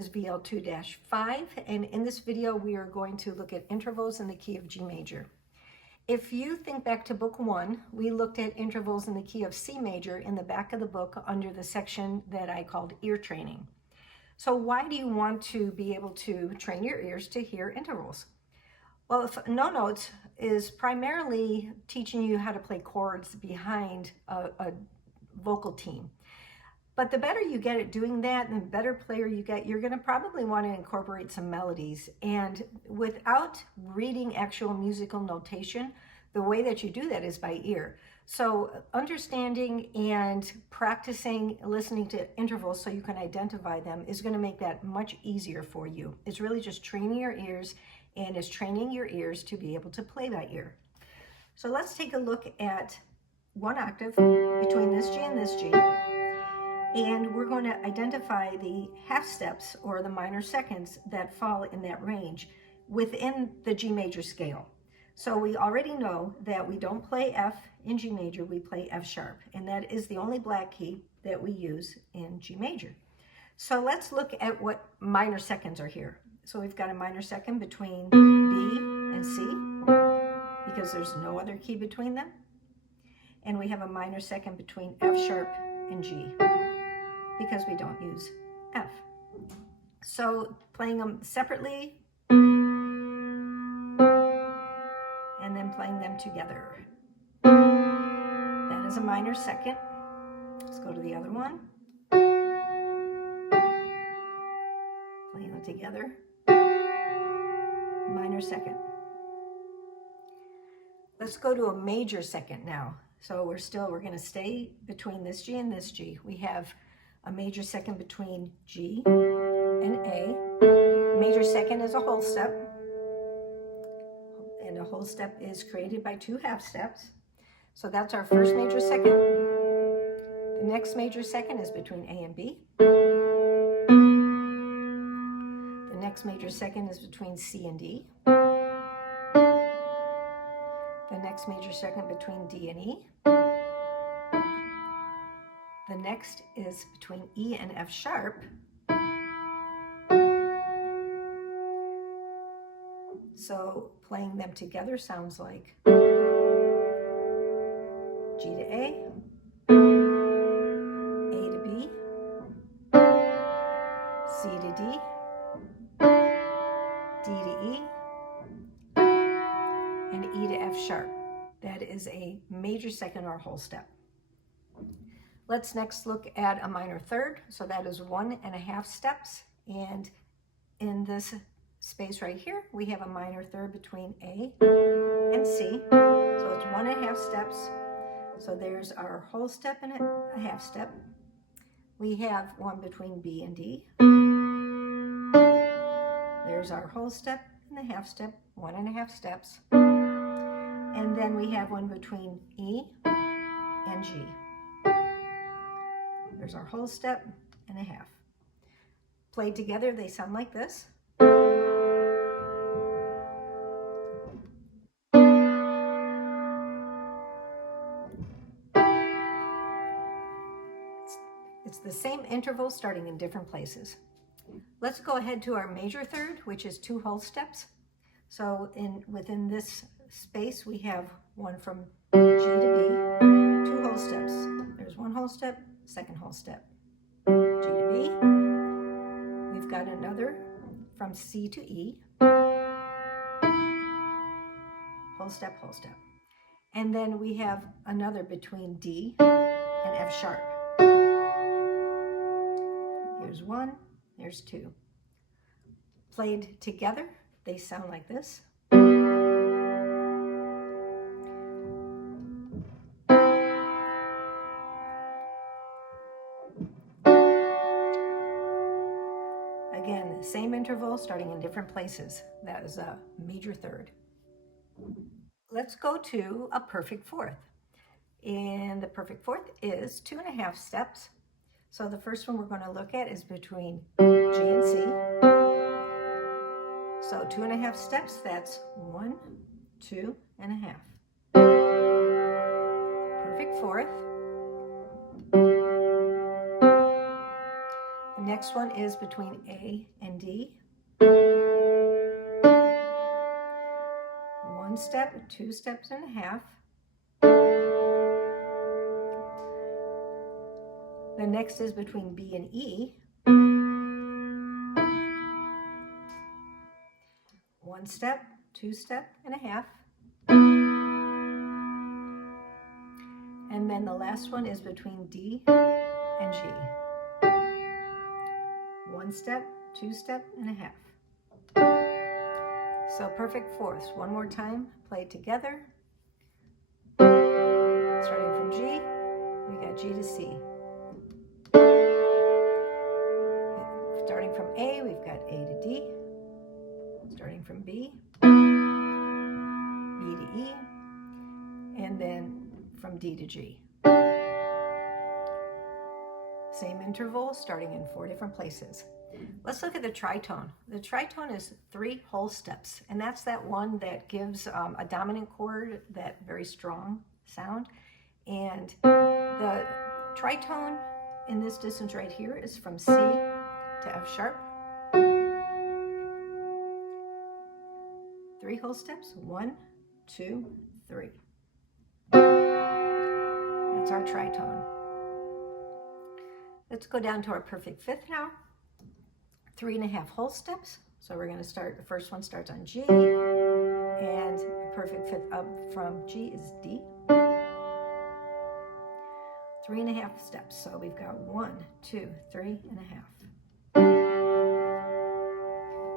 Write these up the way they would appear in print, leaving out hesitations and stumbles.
is VL2-5, and in this video we are going to look at intervals in the key of G major. If you think back to book 1, we looked at intervals in the key of C major in the back of the book under the section that I called ear training. So why do you want to be able to train your ears to hear intervals? Well, no notes is primarily teaching you how to play chords behind a vocal team. But the better you get at doing that, and the better player you get, you're going to probably want to incorporate some melodies. And without reading actual musical notation, the way that you do that is by ear. So understanding and practicing listening to intervals so you can identify them is going to make that much easier for you. It's really just training your ears, and it's training your ears to be able to play by ear. So let's take a look at one octave between this G and this G. And we're going to identify the half steps or the minor seconds that fall in that range within the G major scale. So we already know that we don't play F in G major, we play F sharp. And that is the only black key that we use in G major. So let's look at what minor seconds are here. So we've got a minor second between B and C because there's no other key between them. And we have a minor second between F sharp and G because we don't use F. So playing them separately and then playing them together. That is a minor second. Let's go to the other one. Playing them together. Minor second. Let's go to a major second now. So we're going to stay between this G and this G. We have a major second between G and A. Major second is a whole step. And a whole step is created by 2 half steps. So that's our first major second. The next major second is between A and B. The next major second is between C and D. The next major second between D and E. The next is between E and F sharp. So playing them together sounds like G to A, A to B, C to D, D to E, and E to F sharp. That is a major second or whole step. Let's next look at a minor third. So that is 1.5 steps. And in this space right here, we have a minor third between A and C. So it's 1.5 steps. So there's our whole step and a half step. We have one between B and D. There's our whole step and a half step, 1.5 steps. And then we have one between E and G. There's our whole step and a half. Played together, they sound like this. It's the same interval starting in different places. Let's go ahead to our major third, which is 2 whole steps. So within this space, we have one from G to B, 2 whole steps. There's 1 whole step, second whole step. G to B. We've got another from C to E. Whole step, whole step. And then we have another between D and F sharp. Here's 1, there's 2. Played together, they sound like this. Again, same interval starting in different places. That is a major third. Let's go to a perfect fourth. And the perfect fourth is 2.5 steps. So the first one we're going to look at is between G and C. So 2.5 steps, that's 1, 2.5. Perfect fourth. The Next one is between A and D. 1 step, 2 steps and a half. The next is between B and E. 1 step, 2 step and a half. And then the last one is between D and G. 1 step, 2 step and a half. So perfect fourths. One more time, play it together. Starting from G, we got G to C. Starting from A, we've got A to D. Starting from B, B to E, and then from D to G. Same interval, starting in 4 different places. Let's look at the tritone. The tritone is 3 whole steps, and that's that one that gives a dominant chord, that very strong sound. And the tritone in this distance right here is from C to F sharp. 3 whole steps, 1, 2, 3. That's our tritone. Let's go down to our perfect fifth now. 3 1/2 whole steps. So we're going to start, the first one starts on G, and the perfect fifth up from G is D. 3 1/2 steps. So we've got 1, 2, 3 1/2.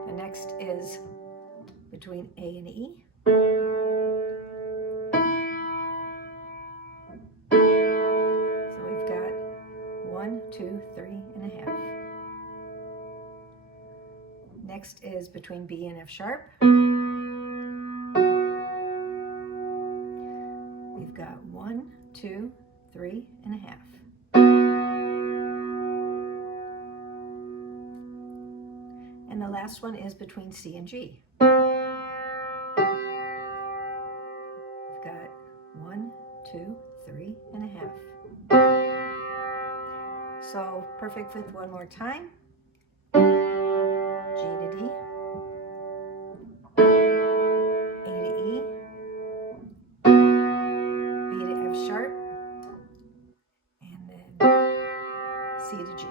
The next is between A and E. So we've got 1, 2, 3 1/2. Next is between B and F sharp. We've got 1, 2, 3 1/2. And the last one is between C and G. We've got 1, 2, 3 1/2. So perfect fifth one more time. G to D, A to E, B to F sharp, and then C to G.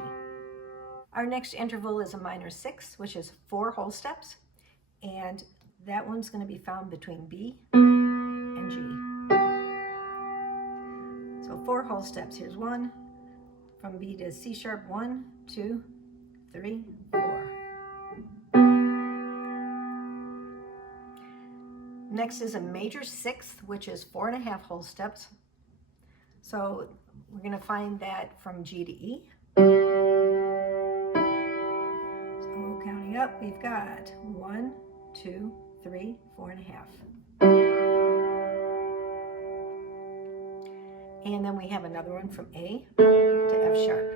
Our next interval is a minor 6, which is 4 whole steps, and that one's going to be found between B and G. So 4 whole steps. Here's 1, from B to C sharp, 1, 2, 3, 4. Next is a major 6th, which is 4 1/2 whole steps. So we're going to find that from G to E. So counting up, we've got 1, 2, 3, 4 1/2. And then we have another one from A to F sharp.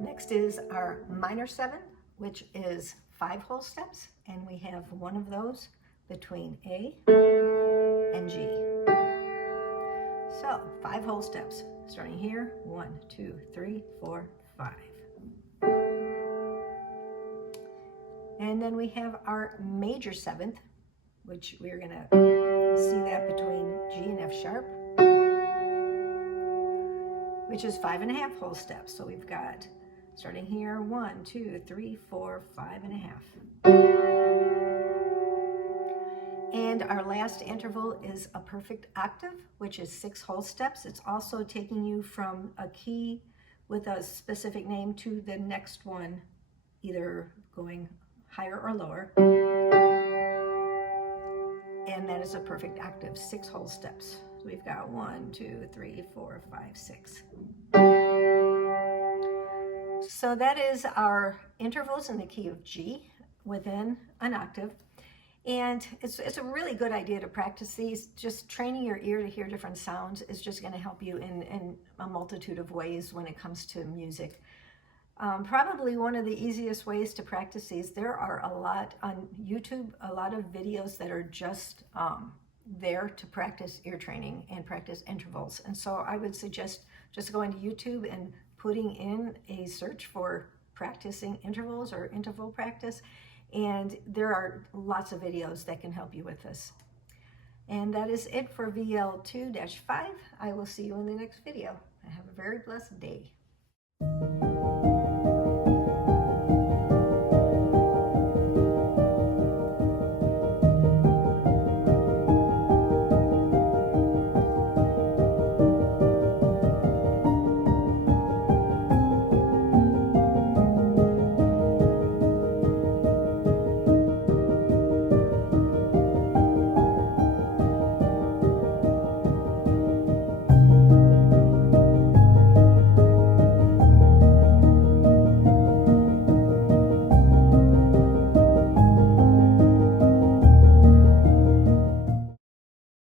Next is our minor 7th, which is 5 whole steps, and we have one of those between A and G. So 5 whole steps, starting here, 1, 2, 3, 4, 5. And then we have our major 7th, which we're going to see that between G and F sharp, which is 5 1/2 whole steps. So we've got, starting here, 1, 2, 3, 4, 5 1/2. And our last interval is a perfect octave, which is 6 whole steps. It's also taking you from a key with a specific name to the next one, either going higher or lower. And that is a perfect octave, 6 whole steps. So we've got 1, 2, 3, 4, 5, 6. So that is our intervals in the key of G within an octave. And it's a really good idea to practice these. Just training your ear to hear different sounds is just going to help you in a multitude of ways when it comes to music. Probably one of the easiest ways to practice these, there are a lot on YouTube, a lot of videos that are just there to practice ear training and practice intervals. And so I would suggest just going to YouTube and putting in a search for practicing intervals or interval practice. And there are lots of videos that can help you with this. And that is it for VL2-5. I will see you in the next video. Have a very blessed day.